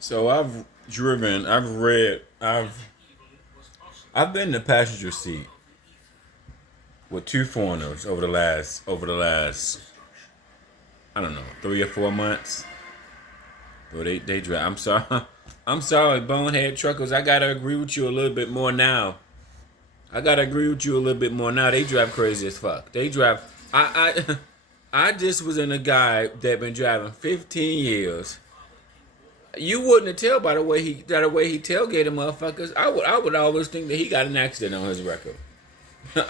So I've been in the passenger seat with two foreigners over the last I don't know 3 or 4 months. But they drive. I'm sorry, I'm sorry, bonehead truckers. I gotta agree with you a little bit more now. I gotta agree with you a little bit more now. They drive crazy as fuck. They drive. I just was in a guy that been driving 15 years. You wouldn't have tell by the way he tailgated motherfuckers. I would always think that he got an accident on his record.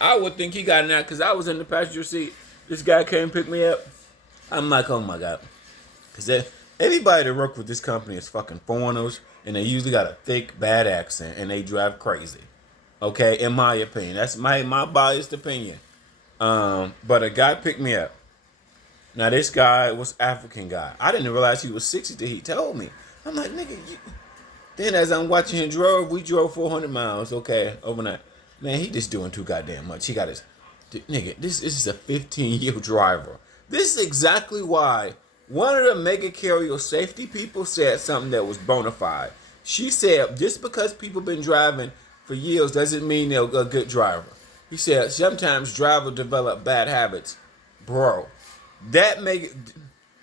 I would think he got an accident because I was in the passenger seat. This guy came pick me up. I'm like, oh my god, because everybody that work with this company is fucking foreigners, and they usually got a thick bad accent, and they drive crazy. Okay, in my opinion, that's my biased opinion. But a guy picked me up. Now this guy was African guy. I didn't realize he was 60 till he told me. I'm like, nigga. Then as I'm watching him drove, we drove 400 miles. Okay, overnight. Man, he just doing too goddamn much. He got his nigga. This is a 15-year driver. This is exactly why one of the mega carrier safety people said something that was bona fide. She said, just because people been driving for years doesn't mean they're a good driver. He said, sometimes drivers develop bad habits. Bro, that make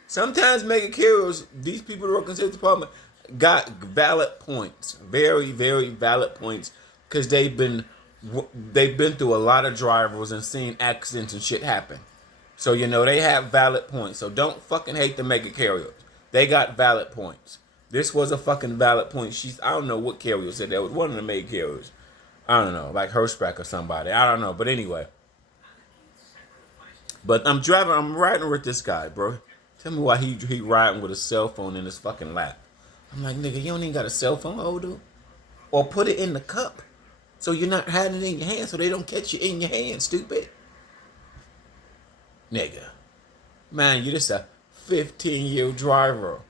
sometimes mega carriers, these people that work in the safety department got valid points. Very, very valid points. Because they've been through a lot of drivers and seen accidents and shit happen. So, they have valid points. So don't fucking hate the mega carriers. They got valid points. This was a fucking valid point. I don't know what carrier said that was one of the mega carriers. I don't know, like Hirschback or somebody. I don't know. But anyway. But I'm riding with this guy, bro. Tell me why he riding with a cell phone in his fucking lap. I'm like, nigga, you don't even got a cell phone holder? Or put it in the cup. So you're not having it in your hand so they don't catch you in your hand, stupid. Nigga. Man, you're just a 15-year driver.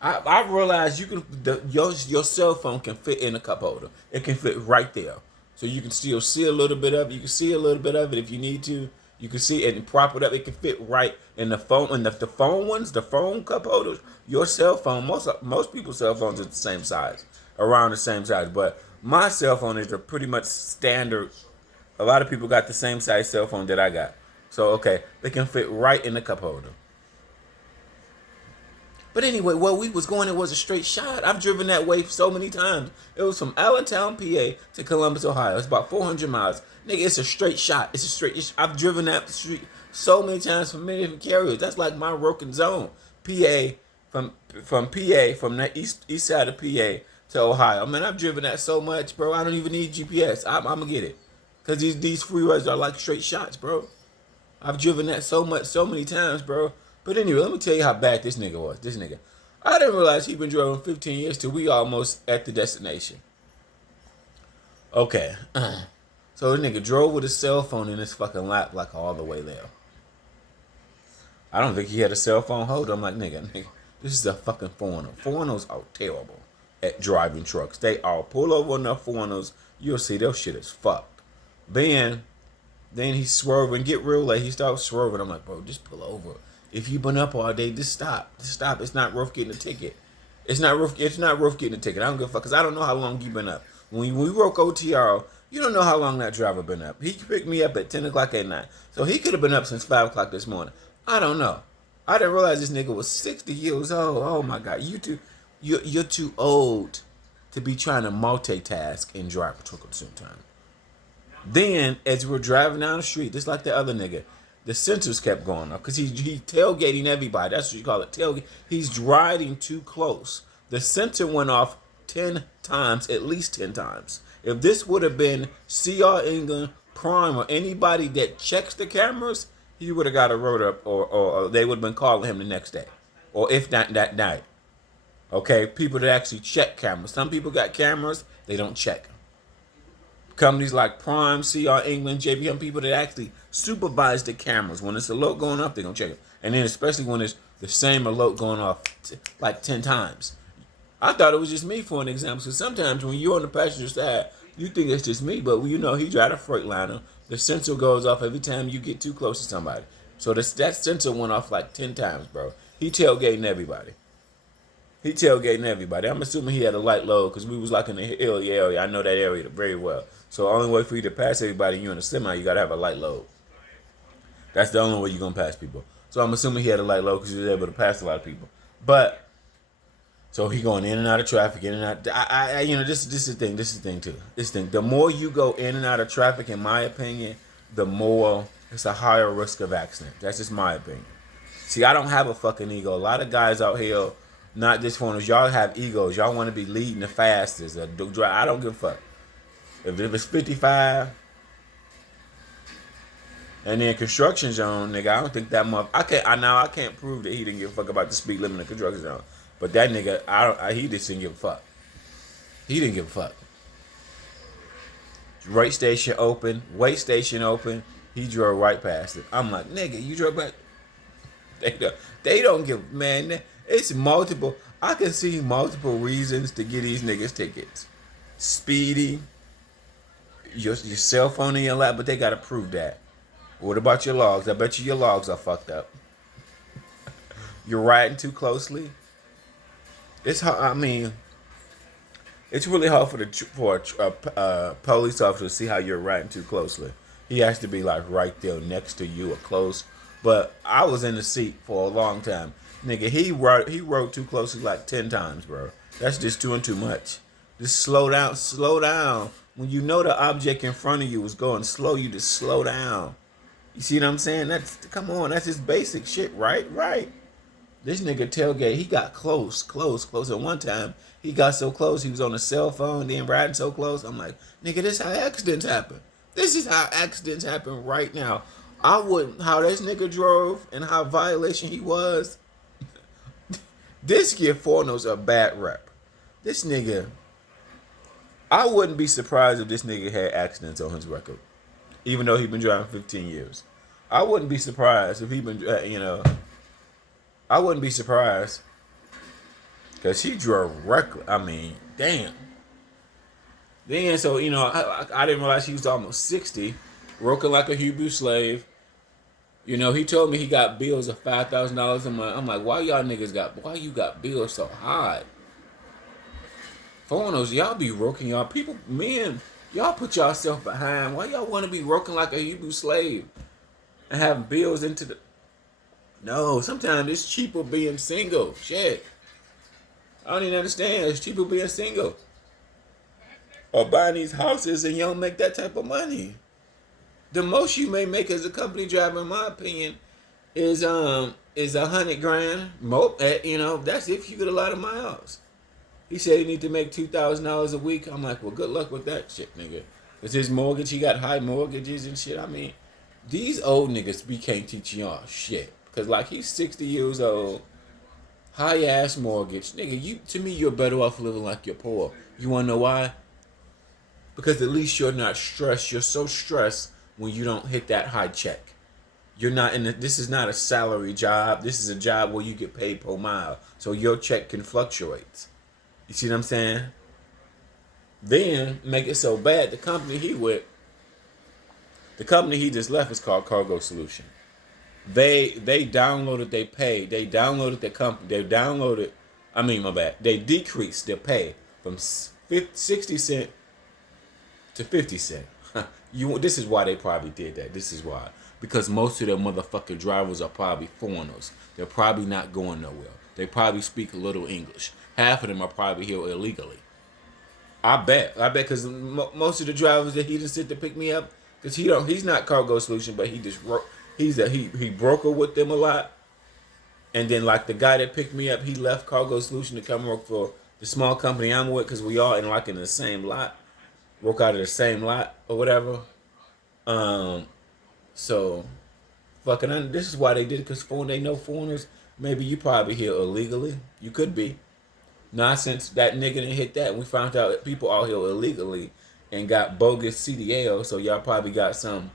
I realized your cell phone can fit in a cup holder. It can fit right there. So you can still see a little bit of it. You can see a little bit of it if you need to. You can see it and prop it up. It can fit right in the phone. And the phone ones, the phone cup holders, your cell phone, most people's cell phones are the same size, around the same size. But my cell phone is pretty much standard. A lot of people got the same size cell phone that I got. So, okay, they can fit right in the cup holder. But anyway, where we was going, it was a straight shot. I've driven that way so many times. It was from Allentown, PA to Columbus, Ohio. It's about 400 miles. Nigga, it's a straight shot. I've driven that street so many times from many different carriers. That's like my working zone. PA, from PA, from the east side of PA to Ohio. Man, I've driven that so much, bro. I don't even need GPS. I'm going to get it. Because these freeways are like straight shots, bro. I've driven that so many times, bro. But anyway, let me tell you how bad this nigga was. This nigga. I didn't realize he'd been driving 15 years till we almost at the destination. Okay. So this nigga drove with his cell phone in his fucking lap like all the way there. I don't think he had a cell phone holder. I'm like, nigga, this is a fucking foreigner. Foreigners are terrible at driving trucks. They all pull over enough foreigners, you'll see their shit is fucked. Then he's swerving, get real late. He starts swerving. I'm like, bro, just pull over. If you've been up all day, just stop. Just stop. It's not worth getting a ticket. It's not worth getting a ticket. I don't give a fuck because I don't know how long you've been up. When we work OTR, you don't know how long that driver been up. He picked me up at 10 o'clock at night. So he could have been up since 5 o'clock this morning. I don't know. I didn't realize this nigga was 60 years old. Oh my God. You're too old to be trying to multitask and drive a truck at the same time. Then, as we're driving down the street, just like the other nigga, the sensors kept going up because he tailgating everybody. That's what you call it, tailgate. He's riding too close. The sensor went off 10 times, at least 10 times. If this would have been CR England, Prime, or anybody that checks the cameras, he would have got a road up, or they would have been calling him the next day, or if not that night. Okay, people that actually check cameras. Some people got cameras, they don't check. Companies like Prime, CR England, JBM, people that actually supervise the cameras. When it's a alert going off, they're going to check it. And then especially when it's the same alert going off like 10 times. I thought it was just me for an example. So sometimes when you're on the passenger side, you think it's just me. But he drive a Freightliner. The sensor goes off every time you get too close to somebody. So that sensor went off like 10 times, bro. He tailgating everybody. He tailgating everybody. I'm assuming he had a light load because we was like in the hilly area. I know that area very well. So the only way for you to pass everybody, you in a semi, you gotta have a light load. That's the only way you're gonna pass people. So I'm assuming he had a light load because he was able to pass a lot of people. But so he going in and out of traffic, in and out. This is the thing. This is the thing too. This thing. The more you go in and out of traffic, in my opinion, the more it's a higher risk of accident. That's just my opinion. See, I don't have a fucking ego. A lot of guys out here, not just foreigners, y'all have egos. Y'all want to be leading the fastest. I don't give a fuck. If it's 55 and then construction zone, nigga, I don't think that much. I can't prove that he didn't give a fuck about the speed limit in the construction zone. But that nigga, he just didn't give a fuck. He didn't give a fuck. Right station open, wait station open. He drove right past it. I'm like, nigga, you drove back. They don't give, man. It's multiple. I can see multiple reasons to get these niggas tickets. Speeding, your cell phone in your lap, but they gotta prove that. What about your logs? I bet you your logs are fucked up. You're riding too closely. It's hard. I mean, it's really hard for a police officer to see how you're riding too closely. He has to be like right there next to you or close. But I was in the seat for a long time, nigga. He rode too closely like 10 times, bro. That's just doing too much. Just slow down, slow down. When you know the object in front of you is going slow, you just slow down. You see what I'm saying? Come on, that's just basic shit, right? Right. This nigga tailgate, he got close. And one time, he got so close, he was on a cell phone, then riding so close. I'm like, nigga, this is how accidents happen. This is how accidents happen right now. I wouldn't, how this nigga drove and how violation he was. This give Fornos a bad rep. This nigga, I wouldn't be surprised if this nigga had accidents on his record. Even though he been driving 15 years. I wouldn't be surprised if he been, I wouldn't be surprised because he drove reckless. I mean, damn. Then, so, I didn't realize he was almost 60, working like a Hebrew slave. He told me he got bills of $5,000 a month. I'm like, why you got bills so high? Foreigners, y'all be working, y'all. People, men, y'all put yourself behind. Why y'all want to be working like a Hebrew slave and having bills into the... No, sometimes it's cheaper being single. Shit. I don't even understand. It's cheaper being single. Or buying these houses and you don't make that type of money. The most you may make as a company driver, in my opinion, is $100,000. That's if you get a lot of miles. He said he need to make $2,000 a week. I'm like, well, good luck with that shit, nigga. Cause his mortgage, he got high mortgages and shit. I mean, these old niggas, we can't teach y'all shit. Cause like he's 60 years old, high ass mortgage, nigga. To me, you're better off living like you're poor. You wanna know why? Because at least you're not stressed. You're so stressed when you don't hit that high check. You're not this is not a salary job. This is a job where you get paid per mile, so your check can fluctuate. You see what I'm saying? Then make it so bad. The company he just left is called Cargo Solution. They downloaded their pay. They downloaded their company. They decreased their pay from 60 cent to 50 cent. This is why they probably did that. This is why. Because most of their motherfucking drivers are probably foreigners. They're probably not going nowhere. They probably speak a little English. Half of them are probably here illegally. I bet because most of the drivers that he just sit to pick me up, because he's not Cargo Solution, but he just he broker with them a lot. And then like the guy that picked me up, he left Cargo Solution to come work for the small company I'm with, because we all in the same lot, work out of the same lot or whatever. So fucking this is why they did it, because they know foreigners. Maybe you probably here illegally. You could be. Nonsense, that nigga didn't hit that. We found out that people out here illegally and got bogus CDL. So y'all probably got some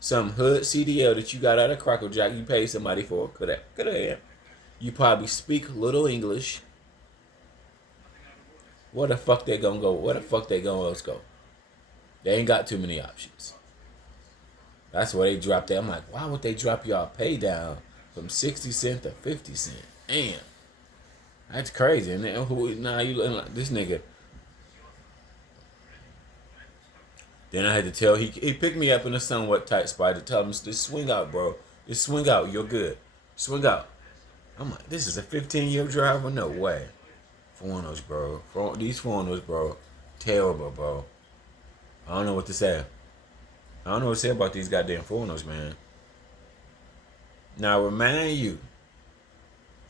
hood CDL that you got out of Cracker Jack. You paid somebody for. Could have. You probably speak little English. Where the fuck they gonna go? Where the fuck they gonna else go? They ain't got too many options. That's why they dropped that. I'm like, why would they drop y'all pay down from 60 cent to 50 cent? Damn. That's crazy. And then who? Nah, you looking like this nigga. Then I had to tell he picked me up in a somewhat tight spot to tell him just swing out, bro. Just swing out. You're good. Swing out. I'm like, this is a 15-year driver. No way. Foreigners, bro. These foreigners, bro. Terrible, bro. I don't know what to say. I don't know what to say about these goddamn foreigners, man. Now, remind you,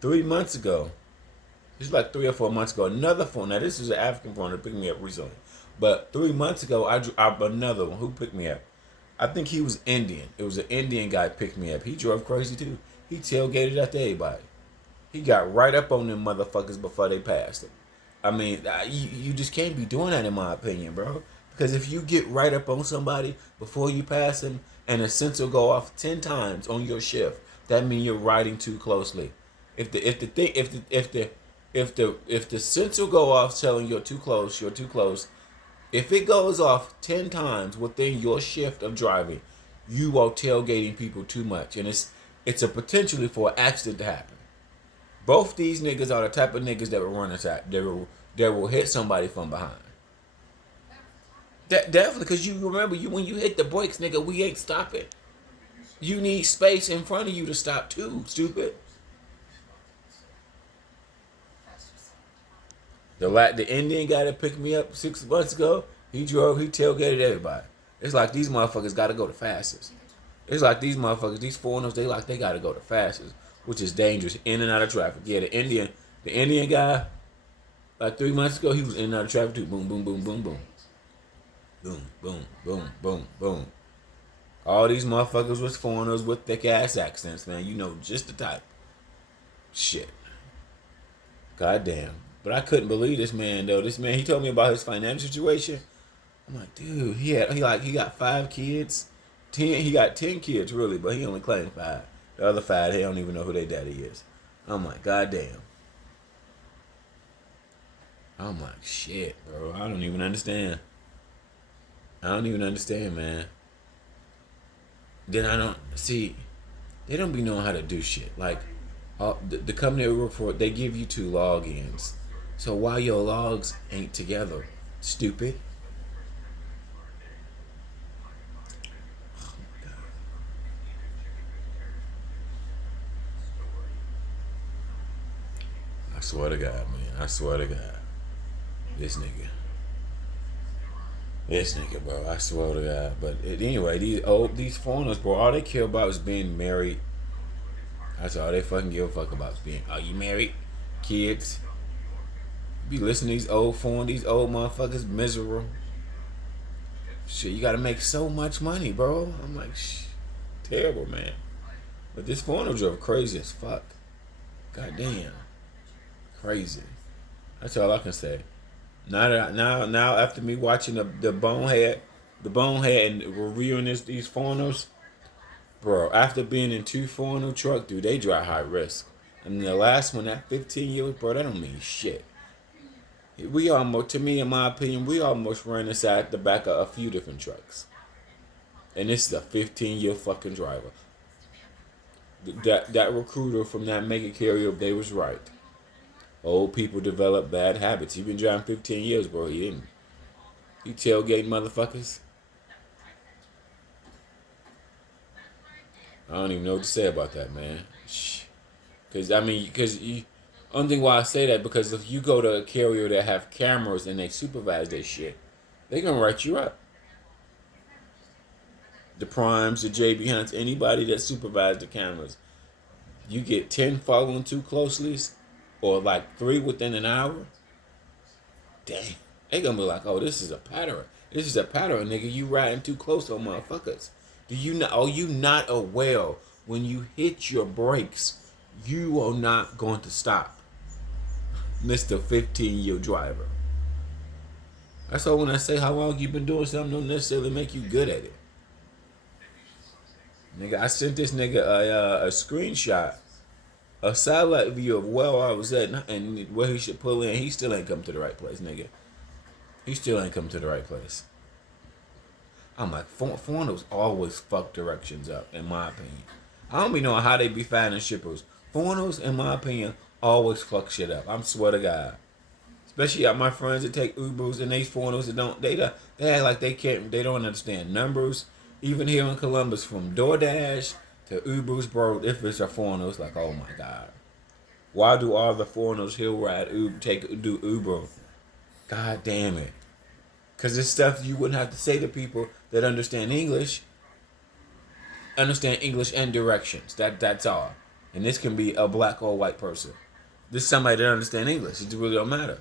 3 months ago, it's like 3 or 4 months ago, another phone. Now, this is an African phone that picked me up recently. But 3 months ago, I another one who picked me up. I think he was Indian. It was an Indian guy picked me up. He drove crazy too. He tailgated after everybody. He got right up on them motherfuckers before they passed him. I mean, you just can't be doing that in my opinion, bro. Because if you get right up on somebody before you pass them, and a sensor go off 10 times on your shift, that means you're riding too closely. If the sensor go off telling you're too close, you're too close. If it goes off 10 times within your shift of driving, you are tailgating people too much, and it's a potentially for an accident to happen. Both these niggas are the type of niggas that will run attack. That will hit somebody from behind. Definitely, because you remember when you hit the brakes, nigga, we ain't stopping. You need space in front of you to stop too, stupid. The Indian guy that picked me up 6 months ago, he tailgated everybody. It's like these motherfuckers gotta go the fastest. It's like these motherfuckers, these foreigners, they gotta go the fastest, which is dangerous in and out of traffic. Yeah, the Indian guy, like 3 months ago, he was in and out of traffic too. Boom, boom, boom, boom, boom. Boom, boom, boom, boom, boom. All these motherfuckers was foreigners with thick ass accents, man. You know, just the type. Shit. Goddamn. But I couldn't believe this man though. This man, he told me about his financial situation. I'm like, dude, he got 5 kids. He got 10 kids really, but he only claimed 5. The other 5, they don't even know who their daddy is. I'm like, goddamn. I'm like, shit, bro. I don't even understand. I don't even understand, man. Then I don't see. They don't be knowing how to do shit. Like, the company we work for, they give you 2 logins. So why your logs ain't together, stupid? I swear to God, man. I swear to God. This nigga. This nigga, bro. I swear to God. But anyway, these foreigners, bro, all they care about is being married. That's all they fucking give a fuck about is being, are you married? Kids. Be listening to these old these old motherfuckers miserable. Shit, you gotta make so much money, bro. I'm like, terrible, man. But this foreigner drove crazy as fuck. Goddamn. Crazy. That's all I can say. Now after me watching the bonehead and reviewing these foreigners, bro. After being in 2 foreigner truck, dude, they drive high risk. And the last one, that 15 years, bro, that don't mean shit. We almost, to me, in my opinion, we almost ran inside the back of a few different trucks. And this is a 15-year fucking driver. That recruiter from that mega carrier, they was right. Old people develop bad habits. He been driving 15 years, bro. He didn't. He tailgating motherfuckers. I don't even know what to say about that, man. Only thing why I say that, because if you go to a carrier that have cameras and they supervise their shit, they gonna write you up. The Primes, the JB Hunts, anybody that supervise the cameras, you get 10 following too closely, or like 3 within an hour. Damn, they gonna be like, oh, this is a pattern. This is a pattern, nigga. You riding too close on motherfuckers. Are you not aware when you hit your brakes, you are not going to stop, Mr. 15-year driver? That's why when I say how long you been doing something, don't necessarily make you good at it. Nigga, I sent this nigga a screenshot, a satellite view of where I was at and where he should pull in. He still ain't come to the right place, nigga. He still ain't come to the right place. I'm like, foreigners always fuck directions up, in my opinion. I don't be knowing how they be finding shippers. Foreigners, in my opinion, Always fuck shit up. I'm swear to God. Especially my friends that take Ubers and they foreigners that don't they act like they don't understand numbers. Even here in Columbus, from DoorDash to Ubers, bro, if it's a foreigner, it's like, oh my God. Why do all the foreigners here ride Uber do Uber? God damn it. Cause it's stuff you wouldn't have to say to people that understand English and directions. That's all. And this can be a black or white person. This is somebody that understand English. It really don't matter.